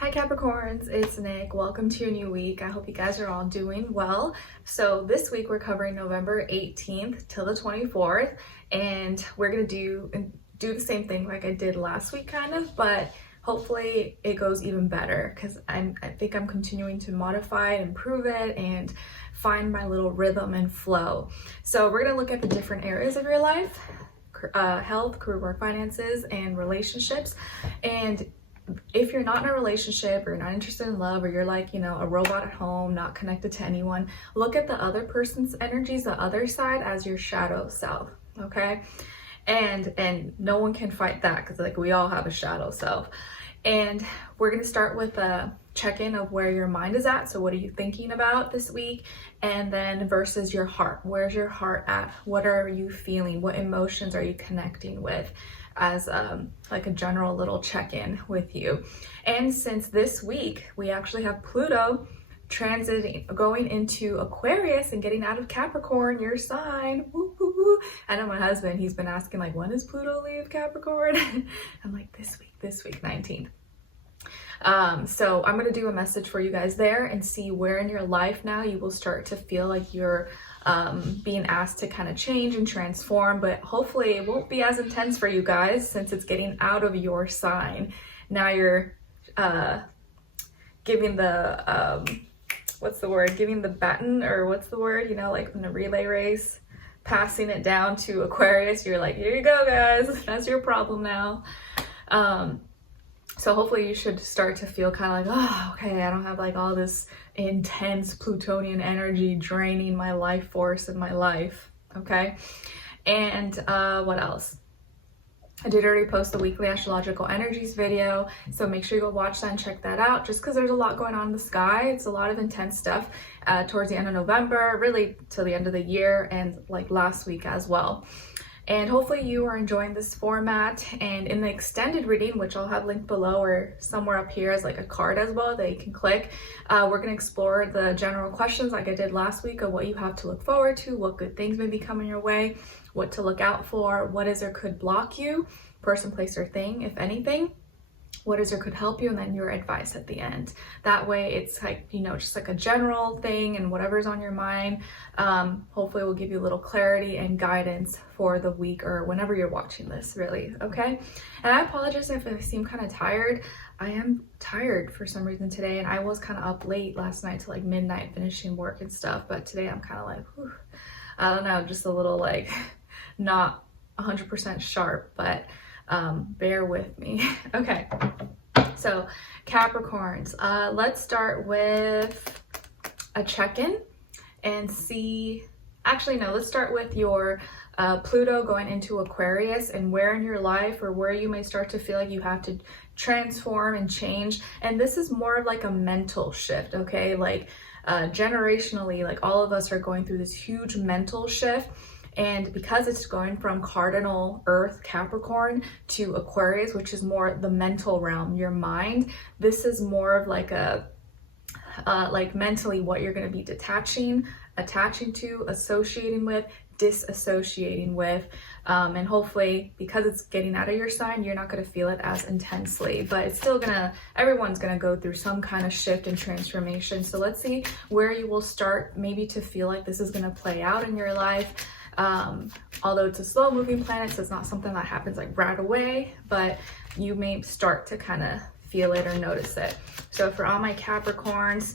Hi Capricorns, it's Nick. Welcome to a new week. I hope you guys are all doing well. So this week we're covering November 18th till the 24th, and we're gonna do the same thing like I did last week kind of, but hopefully it goes even better because I think I'm continuing to modify it, improve it, and find my little rhythm and flow. So we're gonna look at the different areas of your life, health, career, work, finances, and relationships. And if you're not in a relationship or you're not interested in love, or you're like, a robot at home, not connected to anyone, look at the other person's energies, the other side, as your shadow self, okay? And no one can fight that because like we all have a shadow self. And we're going to start with a check-in of where your mind is at. So what are you thinking about this week? And then versus your heart. Where's your heart at? What are you feeling? What emotions are you connecting with? As like a general little check-in with you. And since this week we actually have Pluto transiting, going into Aquarius and getting out of Capricorn, your sign. Woo, woo, woo. I know my husband, he's been asking like, when does Pluto leave Capricorn? I'm like, this week 19th. So I'm going to do a message for you guys there and see where in your life now you will start to feel like you're being asked to kind of change and transform, but hopefully it won't be as intense for you guys since it's getting out of your sign. Now you're giving the giving the baton, or what's the word, like in a relay race, passing it down to Aquarius. You're like, here you go guys, that's your problem now. So hopefully you should start to feel kind of like, oh, okay, I don't have like all this intense Plutonian energy draining my life force in my life, okay? And what else? I did already post the weekly astrological energies video, so make sure you go watch that and check that out, just because there's a lot going on in the sky. It's a lot of intense stuff towards the end of November, really till the end of the year, and like last week as well. And hopefully you are enjoying this format. And in the extended reading, which I'll have linked below or somewhere up here as like a card as well that you can click, we're going to explore the general questions like I did last week of what you have to look forward to, what good things may be coming your way, what to look out for, what is or could block you, person, place, or thing, if anything. What is or could help you, and then your advice at the end. That way it's like, just like a general thing, and whatever's on your mind, hopefully will give you a little clarity and guidance for the week or whenever you're watching this, really, okay? And I apologize if I seem kind of tired. I am tired for some reason today, and I was kind of up late last night to like midnight finishing work and stuff, but today I'm kind of like, whew, I don't know, just a little like not 100% sharp, but bear with me. Okay, so Capricorns, let's start with a check-in and see, actually no, let's start with your Pluto going into Aquarius and where in your life or where you may start to feel like you have to transform and change. And this is more of like a mental shift, okay? Like generationally, like all of us are going through this huge mental shift. And because it's going from cardinal Earth, Capricorn, to Aquarius, which is more the mental realm, your mind, this is more of like a, like mentally what you're going to be detaching, attaching to, associating with, disassociating with. And hopefully because it's getting out of your sign, you're not going to feel it as intensely, but it's still everyone's going to go through some kind of shift and transformation. So let's see where you will start maybe to feel like this is going to play out in your life. Although it's a slow moving planet, so it's not something that happens like right away, but you may start to kind of feel it or notice it. So for all my Capricorns,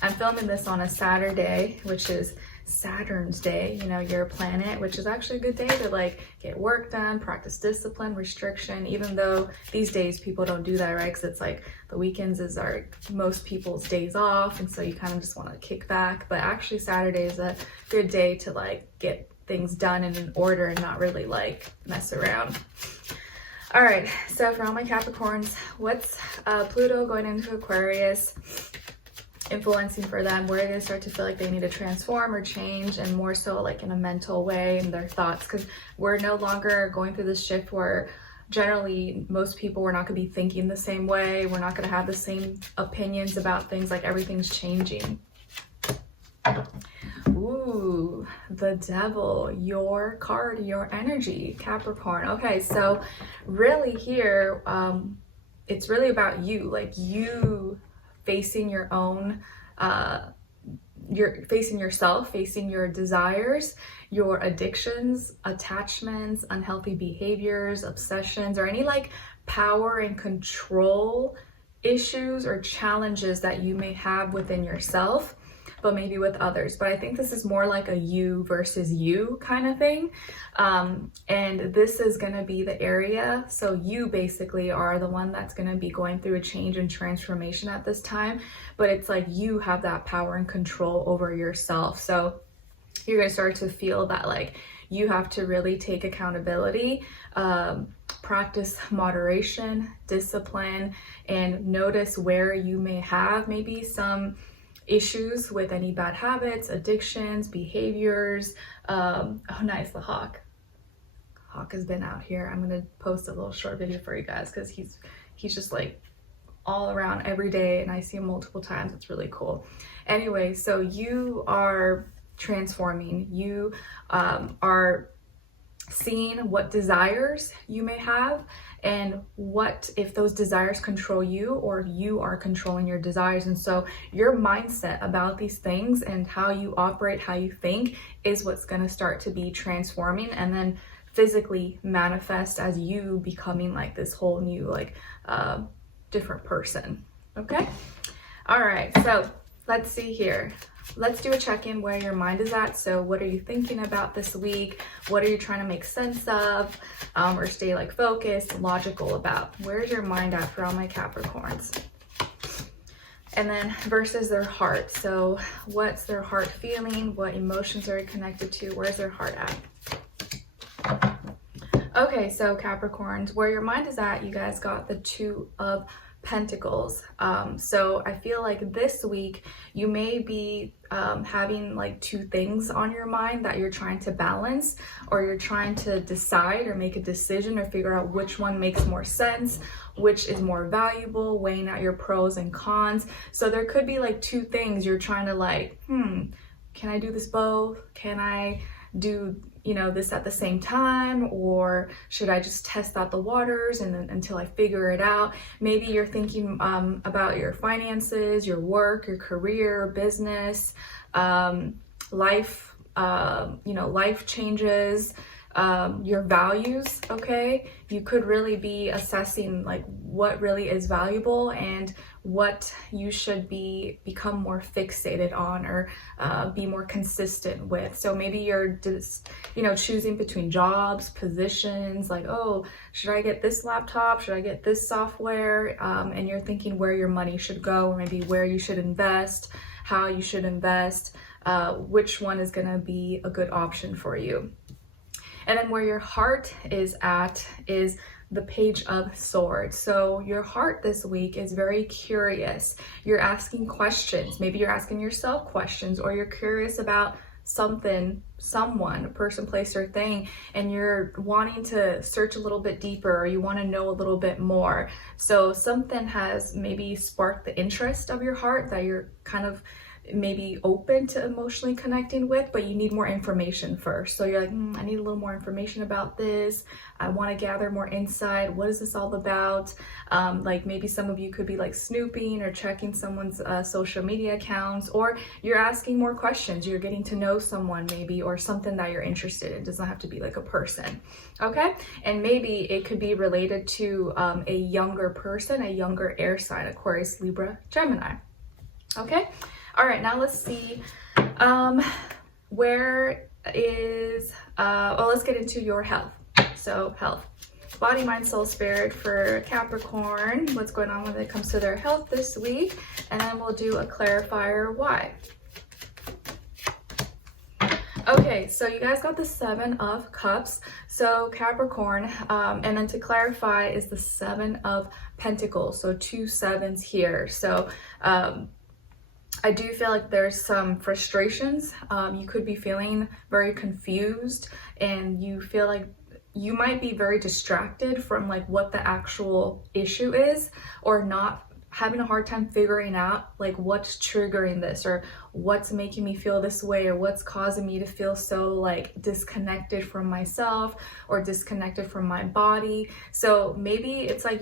I'm filming this on a Saturday, which is Saturn's day, your planet, which is actually a good day to like get work done, practice discipline, restriction, even though these days people don't do that, right? Because it's like the weekends are most people's days off, and so you kind of just want to kick back. But actually Saturday is a good day to like get things done and in order and not really like mess around. All right, so for all my Capricorns, what's Pluto going into Aquarius influencing for them? Where they start to feel like they need to transform or change, and more so like in a mental way in their thoughts, because we're no longer going through this shift where generally most people, we're not going to be thinking the same way, we're not going to have the same opinions about things, like everything's changing. Ooh, the devil, your card, your energy, Capricorn. Okay, so really here it's really about you, like you facing your own, you're facing yourself, facing your desires, your addictions, attachments, unhealthy behaviors, obsessions, or any like power and control issues or challenges that you may have within yourself, but maybe with others. But I think this is more like a you versus you kind of thing. And this is going to be the area. So you basically are the one that's going to be going through a change and transformation at this time. But it's like you have that power and control over yourself. So you're going to start to feel that like you have to really take accountability, practice moderation, discipline, and notice where you may have maybe some issues with any bad habits, addictions, behaviors. Oh, nice, the hawk has been out here. I'm gonna post a little short video for you guys because he's just like all around every day, and I see him multiple times. It's really cool. Anyway, so you are transforming. You are seeing what desires you may have, and what if those desires control you, or you are controlling your desires. And so your mindset about these things and how you operate, how you think, is what's going to start to be transforming, and then physically manifest as you becoming like this whole new like different person. Okay, all right, so let's see here. Let's do a check-in where your mind is at. So what are you thinking about this week? What are you trying to make sense of, or stay like focused, logical about? Where's your mind at for all my Capricorns? And then versus their heart. So what's their heart feeling? What emotions are you connected to? Where's their heart at? Okay, so Capricorns, where your mind is at, you guys got the Two of Pentacles. So I feel like this week you may be having like two things on your mind that you're trying to balance, or you're trying to decide or make a decision or figure out which one makes more sense, which is more valuable, weighing out your pros and cons. So there could be like two things you're trying to like, can I do this both? Can I do this at the same time, or should I just test out the waters and then until I figure it out? Maybe you're thinking about your finances, your work, your career, business, life, life changes, your values. Okay, you could really be assessing like what really is valuable and what you should become more fixated on, or be more consistent with. So maybe you're just choosing between jobs, positions, like, oh, should I get this laptop, should I get this software, and you're thinking where your money should go, or maybe where you should invest, how you should invest, which one is going to be a good option for you. And then where your heart is at is the Page of Swords. So your heart this week is very curious. You're asking questions. Maybe you're asking yourself questions, or you're curious about something, someone, a person, place, or thing, and you're wanting to search a little bit deeper, or you want to know a little bit more. So something has maybe sparked the interest of your heart that you're kind of maybe open to emotionally connecting with, but you need more information first. So you're like, I need a little more information about this. I want to gather more insight. What is this all about? Like maybe some of you could be like snooping or checking someone's social media accounts, or you're asking more questions. You're getting to know someone maybe, or something that you're interested in. It doesn't have to be like a person. Okay, and maybe it could be related to a younger person, a younger air sign, Aquarius, Libra, Gemini. Okay. All right, now let's see, where is, let's get into your health. So health, body, mind, soul, spirit for Capricorn. What's going on when it comes to their health this week? And then we'll do a clarifier why. Okay, so you guys got the Seven of Cups. So Capricorn, and then to clarify is the Seven of Pentacles. So 2 sevens here. So, I do feel like there's some frustrations. You could be feeling very confused, and you feel like you might be very distracted from like what the actual issue is, or not having a hard time figuring out like what's triggering this, or what's making me feel this way, or what's causing me to feel so like disconnected from myself or disconnected from my body. So maybe it's like,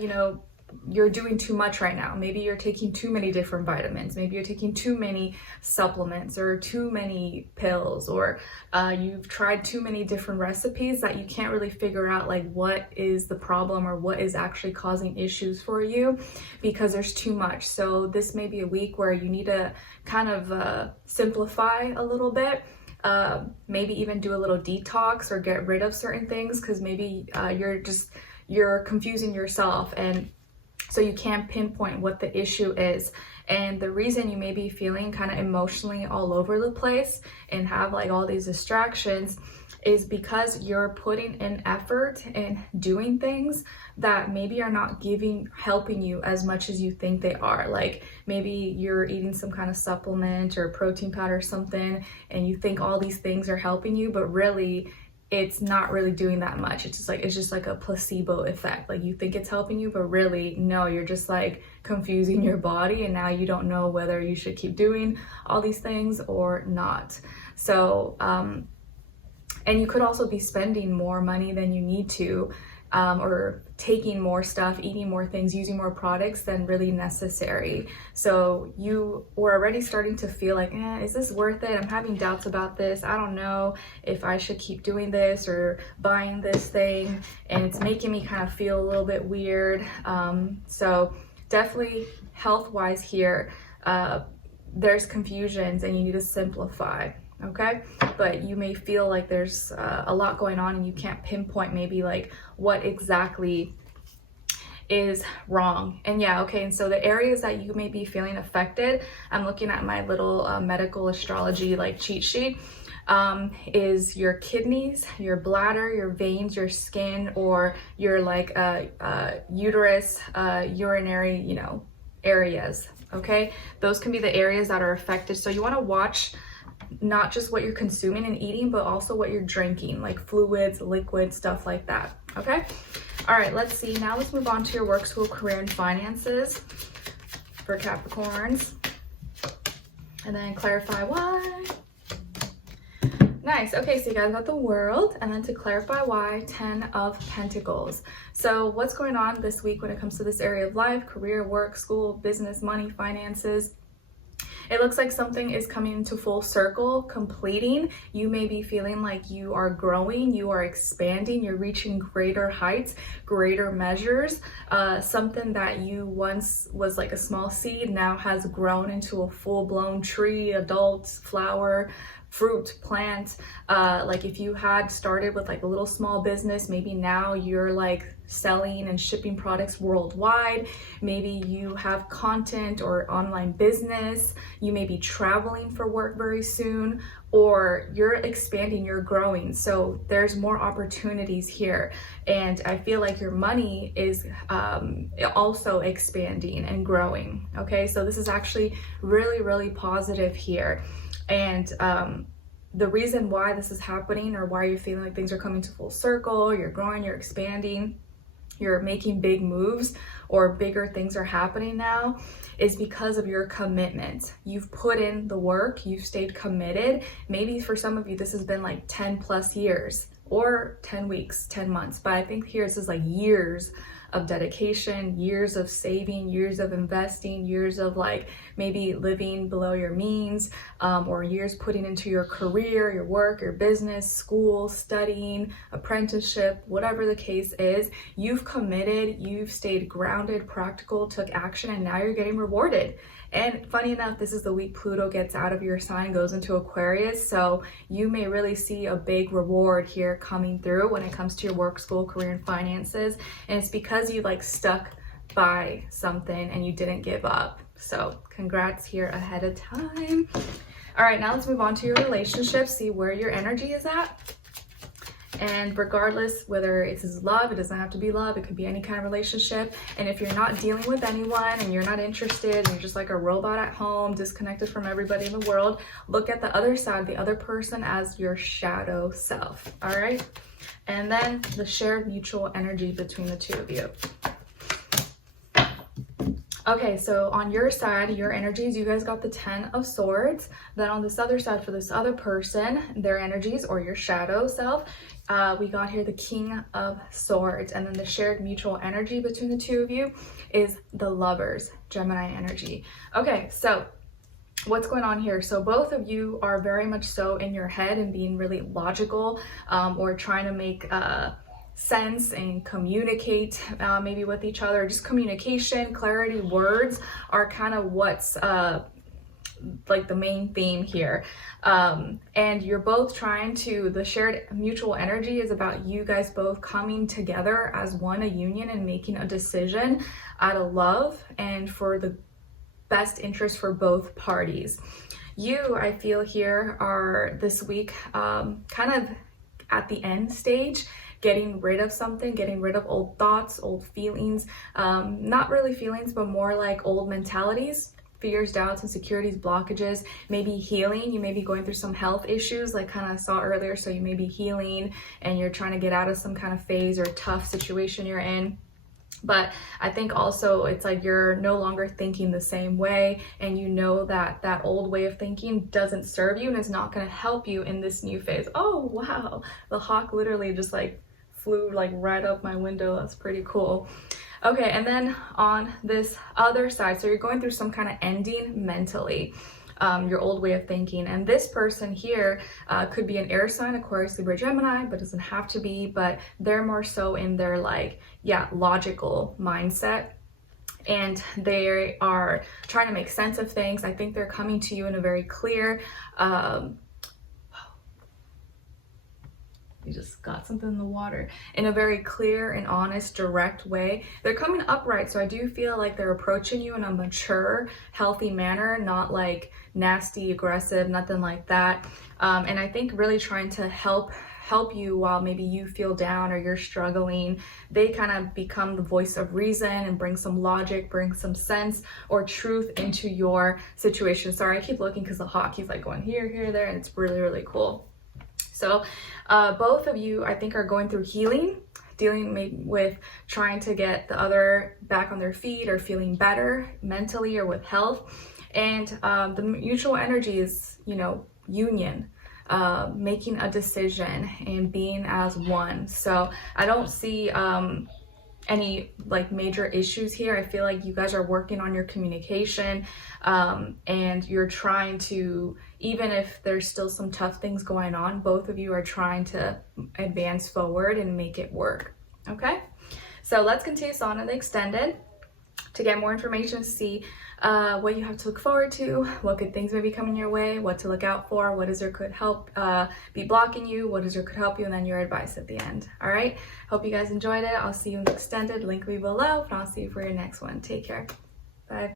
you're doing too much right now. Maybe you're taking too many different vitamins. Maybe you're taking too many supplements or too many pills, or you've tried too many different recipes that you can't really figure out like what is the problem or what is actually causing issues for you, because there's too much. So this may be a week where you need to kind of simplify a little bit. Maybe even do a little detox or get rid of certain things, because maybe you're confusing yourself, and so you can't pinpoint what the issue is. And the reason you may be feeling kind of emotionally all over the place and have like all these distractions is because you're putting in effort and doing things that maybe are not helping you as much as you think they are. Like maybe you're eating some kind of supplement or protein powder or something, and you think all these things are helping you, but really it's not really doing that much. It's just like a placebo effect. Like you think it's helping you, but really no, you're just like confusing your body, and now you don't know whether you should keep doing all these things or not. So and you could also be spending more money than you need to, or taking more stuff, eating more things, using more products than really necessary. So you were already starting to feel like, is this worth it? I'm having doubts about this. I don't know if I should keep doing this or buying this thing, and it's making me kind of feel a little bit weird. So definitely health-wise here, there's confusions and you need to simplify. Okay, but you may feel like there's a lot going on and you can't pinpoint maybe like what exactly is wrong. And yeah, okay, and so the areas that you may be feeling affected, I'm looking at my little medical astrology like cheat sheet, is your kidneys, your bladder, your veins, your skin, or your like uterus, urinary, areas. Okay, those can be the areas that are affected. So you want to watch not just what you're consuming and eating, but also what you're drinking, like fluids, liquids, stuff like that. Okay, all right, let's see. Now let's move on to your work, school, career, and finances for Capricorns, and then clarify why. Nice. Okay, so you guys got the World, and then to clarify why, 10 of Pentacles. So what's going on this week when it comes to this area of life, career, work, school, business, money, finances? It looks like something is coming into full circle, completing. You may be feeling like you are growing, you are expanding, you're reaching greater heights, greater measures. Something that you once was like a small seed now has grown into a full-blown tree, adult, flower, fruit, plant. Like if you had started with like a little small business, maybe now you're like selling and shipping products worldwide. Maybe you have content or online business. You may be traveling for work very soon, or you're expanding, you're growing. So there's more opportunities here. And I feel like your money is also expanding and growing. Okay, so this is actually really, really positive here. And the reason why this is happening, or why you're feeling like things are coming to full circle, you're growing, you're expanding, you're making big moves, or bigger things are happening now, is because of your commitment. You've put in the work, you've stayed committed. Maybe for some of you, this has been like 10 plus years, or 10 weeks, 10 months. But I think here this is like years of dedication, years of saving, years of investing, years of like maybe living below your means, or years putting into your career, your work, your business, school, studying, apprenticeship, whatever the case is. You've committed, you've stayed grounded, practical, took action, and now you're getting rewarded. And funny enough, this is the week Pluto gets out of your sign, goes into Aquarius. So you may really see a big reward here coming through when it comes to your work, school, career, and finances. And it's because you like stuck by something and you didn't give up. So congrats here ahead of time. All right, now let's move on to your relationship, see where your energy is at. And regardless whether it's love, it doesn't have to be love, it could be any kind of relationship. And if you're not dealing with anyone and you're not interested and you're just like a robot at home, disconnected from everybody in the world, look at the other side, the other person, as your shadow self. All right, and then the shared mutual energy between the two of you. Okay, so on your side, your energies, you guys got the 10 of Swords. Then on this other side, for this other person, their energies, or your shadow self, we got here the King of Swords. And then the shared mutual energy between the two of you is the Lovers, Gemini energy. Okay, so what's going on here? So both of you are very much so in your head and being really logical, or trying to make sense and communicate maybe with each other. Just communication, clarity, words are kind of what's like the main theme here. And you're both trying to, the shared mutual energy is about you guys both coming together as one, a union, and making a decision out of love and for the best interest for both parties. You, I feel here, are this week kind of at the end stage, getting rid of something, getting rid of old thoughts, old feelings, not really feelings, but more like old mentalities, fears, doubts, insecurities, blockages, maybe healing. You may be going through some health issues, like kind of saw earlier, so you may be healing and you're trying to get out of some kind of phase or tough situation you're in. But I think also it's like you're no longer thinking the same way, and you know that that old way of thinking doesn't serve you and is not going to help you in this new phase. Oh wow, the hawk literally just like flew like right up my window. That's pretty cool. Okay, and then on this other side, so you're going through some kind of ending mentally, your old way of thinking. And this person here could be an air sign, Aquarius, Libra, Gemini, but doesn't have to be, but they're more so in their like, yeah, logical mindset. And they are trying to make sense of things. I think they're coming to you in a very clear, you just got something in the water, in a very clear and honest, direct way. They're coming upright, so I do feel like they're approaching you in a mature, healthy manner, not like nasty, aggressive, nothing like that. And I think really trying to help you while maybe you feel down or you're struggling. They kind of become the voice of reason and bring some logic, bring some sense or truth into your situation. Sorry, I keep looking because the hawk, he's like going here, here, there, and it's really, really cool. So both of you, I think, are going through healing, dealing with trying to get the other back on their feet or feeling better mentally or with health. And the mutual energy is, you know, union, making a decision and being as one. So I don't see any like major issues here. I feel like you guys are working on your communication, and you're trying to, even if there's still some tough things going on, both of you are trying to advance forward and make it work. Okay, so let's continue on in the extended to get more information, to see what you have to look forward to, what good things may be coming your way, what to look out for, what is there could help be blocking you, what is there could help you, and then your advice at the end. All right, hope you guys enjoyed it. I'll see you in the extended, link me below, and I'll see you for your next one. Take care. Bye.